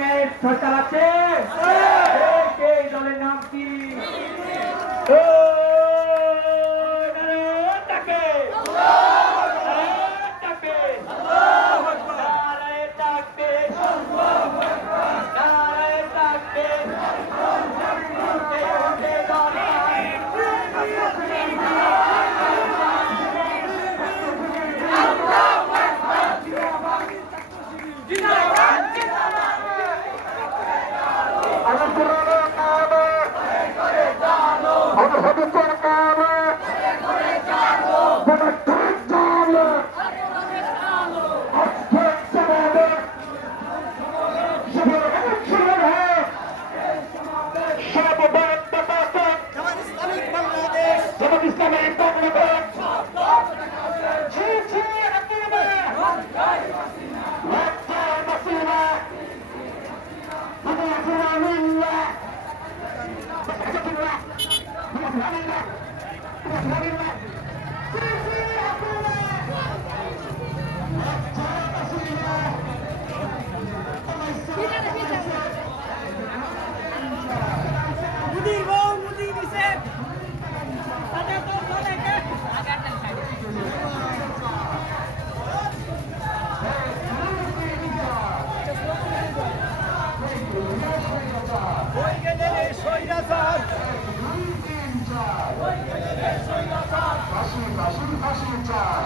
ন্যায় সরকার আছে। মুদির ফাঁসি ফাঁসি ফাঁসি চাই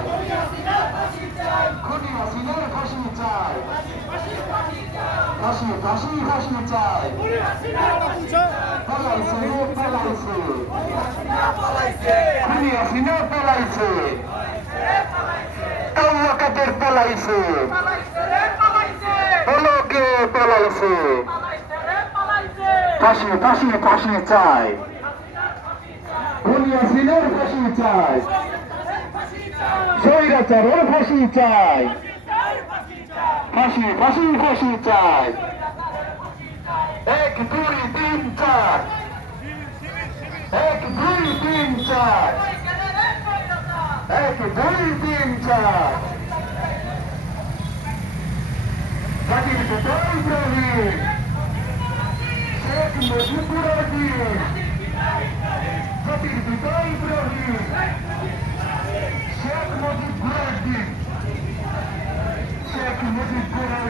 খুনি হাসিনার ফাঁসি চাই ফাঁসি ফাঁসি ফাঁসি চাই পালাইছে পালাইছে খুনি হাসিনা পালাইছে কাল্লাকাদের পালাইছে হলো কে পালাইছে ফাঁসি ফাঁসি ফাঁসি চাই খুনি হাসিনার ফাঁসি চাই স্বৈরাচারের ফাঁসি চাই ফাঁসি ফাঁসি ফাঁসি চাই এক, দুই, তিন, চার। এক, দুই, তিন, চার। এক, দুই, তিন, চার। জাতির পিতা проти людей.